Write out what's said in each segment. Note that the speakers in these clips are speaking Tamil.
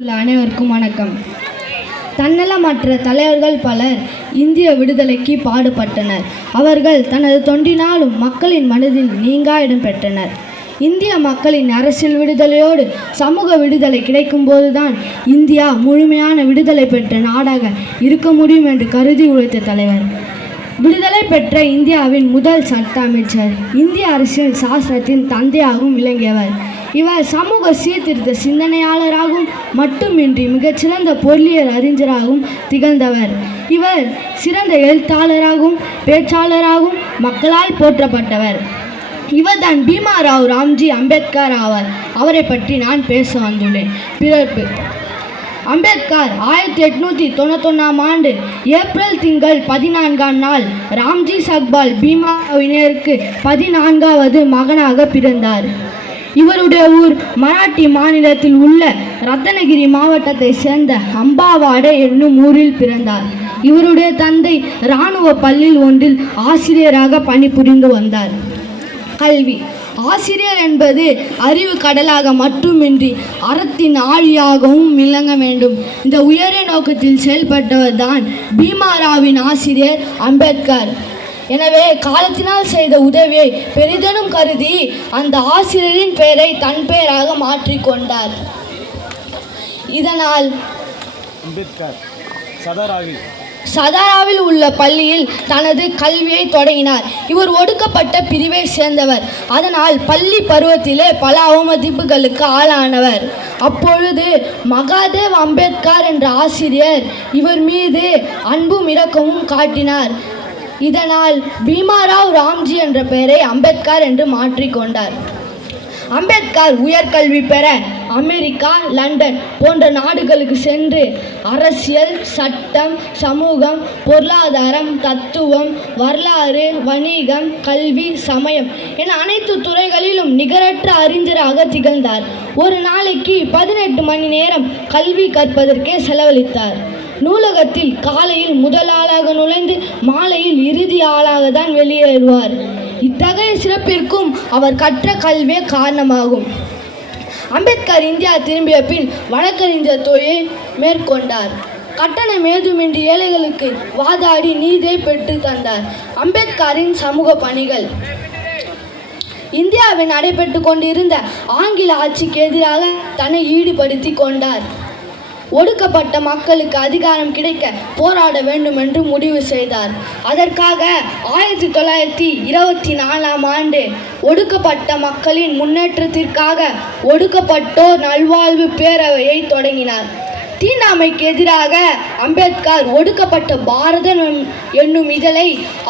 அனைவருக்கும் வணக்கம். தன்னலமற்ற தலைவர்கள் பலர் இந்திய விடுதலைக்கு பாடுபட்டனர். அவர்கள் தனது தொண்டினாலும் மக்களின் மனதில் நீங்கா இடம் பெற்றனர். இந்திய மக்களின் அரசியல் விடுதலையோடு சமூக விடுதலை கிடைக்கும் போதுதான் இந்தியா முழுமையான விடுதலை பெற்ற நாடாக இருக்க முடியும் என்று கருதி உழைத்த தலைவர். விடுதலை பெற்ற இந்தியாவின் முதல் சட்ட அமைச்சர், இந்திய அரசியல் சாஸ்திரத்தின் தந்தையாகவும் விளங்கியவர். இவர் சமூக சீர்திருத்த சிந்தனையாளராகவும் மட்டுமின்றி மிகச்சிறந்த பொருளியல் அறிஞராகவும் திகழ்ந்தவர். இவர் சிறந்த எழுத்தாளராகவும் பேச்சாளராகவும் மக்களால் போற்றப்பட்டவர். இவர்தான் பீமாராவ் ராம்ஜி அம்பேத்கர் ஆவார். அவரை பற்றி நான் பேச வந்துள்ளேன். பிறப்பு: அம்பேத்கர் 1891 ஆண்டு ஏப்ரல் திங்கள் 14ஆம் நாள் ராம்ஜி சக்பால் பீமாராவினருக்கு 14வது மகனாக பிறந்தார். இவருடைய ஊர் மராட்டி மாநிலத்தில் உள்ள ரத்னகிரி மாவட்டத்தை சேர்ந்த அம்பாவாடை என்னும் ஊரில் பிறந்தார். இவருடைய தந்தை இராணுவ பள்ளியில் ஒன்றில் ஆசிரியராக பணிபுரிந்து வந்தார். கல்வி: ஆசிரியர் என்பது அறிவு கடலாக மட்டுமின்றி அறத்தின் ஆழியாகவும் விளங்க வேண்டும். இந்த உயரிய நோக்கத்தில் செயல்பட்டவர் தான் பீமாராவின் ஆசிரியர் அம்பேத்கர். எனவே காலத்தினால் செய்த உதவியை பெரிதெனும் கருதி அந்த ஆசிரியரின் பெயரை தன் பெயராக மாற்றிக்கொண்டார். இதனால் அம்பேத்கர் சதாராவில் உள்ள பள்ளியில் தனது கல்வியை தொடங்கினார். இவர் ஒடுக்கப்பட்ட பிரிவை சேர்ந்தவர். அதனால் பள்ளி பருவத்திலே பல அவமதிப்புகளுக்கு ஆளானவர். அப்பொழுது மகாதேவ் அம்பேத்கர் என்ற ஆசிரியர் இவர் மீது அன்பும் இரக்கமும் காட்டினார். இதனால் பீமாராவ் ராம்ஜி என்ற பெயரை அம்பேத்கர் என்று மாற்றிக்கொண்டார். அம்பேத்கர் உயர்கல்வி பெற அமெரிக்கா, லண்டன் போன்ற நாடுகளுக்கு சென்று அரசியல், சட்டம், சமூகம், பொருளாதாரம், தத்துவம், வரலாறு, வணிகம், கல்வி, சமயம் என அனைத்து துறைகளிலும் நிகரற்ற அறிஞராக திகழ்ந்தார். ஒரு நாளைக்கு 18 மணி நேரம் கல்வி கற்பதற்கே செலவழித்தார். நூலகத்தில் காலையில் முதல் ஆளாக நுழைந்து மாலையில் இறுதி ஆளாக தான் வெளியேறுவார். இத்தகைய சிறப்பிற்கும் அவர் கற்ற கல்வியே காரணமாகும். அம்பேத்கர் இந்தியா திரும்பிய பின் வழக்கறிஞர் தொழிலை மேற்கொண்டார். கட்டணம் ஏதுமின்றி ஏழைகளுக்கு வாதாடி நீதியை பெற்று தந்தார். அம்பேத்கரின் சமூக பணிகள்: இந்தியாவில் நடைபெற்று கொண்டிருந்த ஆங்கில ஆட்சிக்கு எதிராக தன்னை ஈடுபடுத்தி கொண்டார். ஒடுக்கப்பட்ட மக்களுக்கு அதிகாரம் கிடைக்க போராட வேண்டும் என்று முடிவு செய்தார். அதற்காக 1924ஆம் ஆண்டு ஒடுக்கப்பட்ட மக்களின் முன்னேற்றத்திற்காக ஒடுக்கப்பட்டோர் நல்வாழ்வு பேரவையை தொடங்கினார். தீண்டாமைக்கு எதிராக அம்பேத்கர் ஒடுக்கப்பட்ட பாரதம் என்னும் இதழை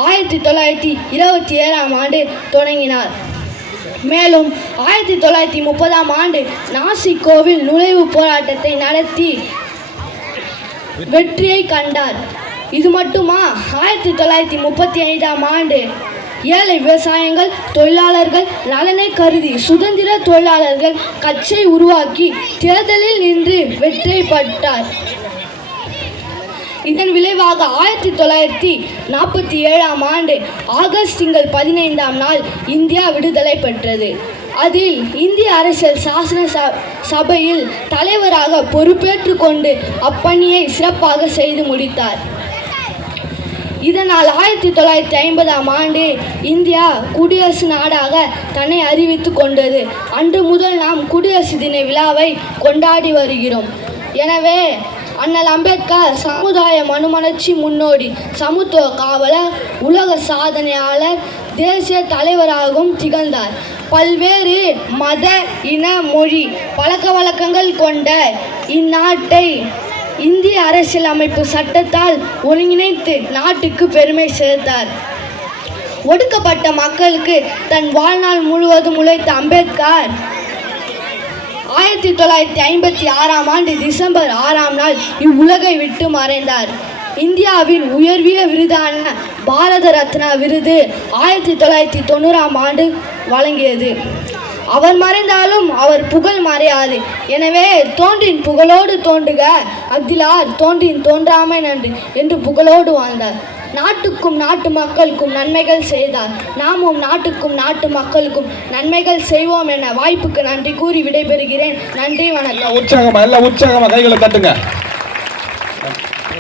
1927ஆம் ஆண்டு தொடங்கினார். மேலும் 1930ஆம் ஆண்டு நாசிக்கோவில் நுழைவு போராட்டத்தை நடத்தி வெற்றியை கண்டார். இது மட்டுமா, 1935ஆம் ஆண்டு ஏழை விவசாயிகள், தொழிலாளர்கள் நலனை கருதி சுதந்திர தொழிலாளர்கள் கட்சியை உருவாக்கி தேர்தலில் நின்று வெற்றி பெற்றார். இதன் விளைவாக 1947ஆம் ஆண்டு ஆகஸ்ட் திங்கள் 15ஆம் நாள் இந்தியா விடுதலை பெற்றது. அதில் இந்திய அரசியல் சாசன சபையில் தலைவராக பொறுப்பேற்று கொண்டு அப்பணியை சிறப்பாக செய்து முடித்தார். இதனால் 1950ஆம் ஆண்டு இந்தியா குடியரசு நாடாக தன்னை அறிவித்து கொண்டது. அன்று முதல் நாம் குடியரசு தின விழாவை கொண்டாடி வருகிறோம். எனவே அண்ணல் அம்பேத்கர் சமுதாய மறுமலர்ச்சி முன்னோடி, சமத்துவ காவலர், உலக சாதனையாளர், தேசிய தலைவராகவும் திகழ்ந்தார். பல்வேறு மத, இன, மொழி பழக்க வழக்கங்கள் கொண்ட இந்நாட்டை இந்திய அரசியல் அமைப்பு சட்டத்தால் ஒருங்கிணைத்து நாட்டுக்கு பெருமை சேர்த்தார். ஒடுக்கப்பட்ட மக்களுக்கு தன் வாழ்நாள் முழுவதும் உழைத்த அம்பேத்கர் 1956ஆம் ஆண்டு டிசம்பர் 6ஆம் நாள் இவ்வுலகை விட்டு மறைந்தார். இந்தியாவின் உயர்விய விருதான பாரத ரத்னா விருது 1990ஆம் ஆண்டு வழங்கியது. அவர் மறைந்தாலும் அவர் புகழ் மறையாது. எனவே தோன்றின் புகழோடு தோன்றுக, அஃதிலார் தோன்றின் தோன்றாமை நன்று என்று புகழோடு வாழ்ந்தார். நாட்டுக்கும் நாட்டு மக்களுக்கும் நன்மைகள் செய்தார். நாமும் நாட்டுக்கும் நாட்டு மக்களுக்கும் நன்மைகள் செய்வோம் என வாய்ப்புக்கு நன்றி கூறி விடைபெறுகிறேன். நன்றி, வணக்கம். உற்சாகமா எல்லாம் உற்சாகமா கைகளை தட்டுங்க.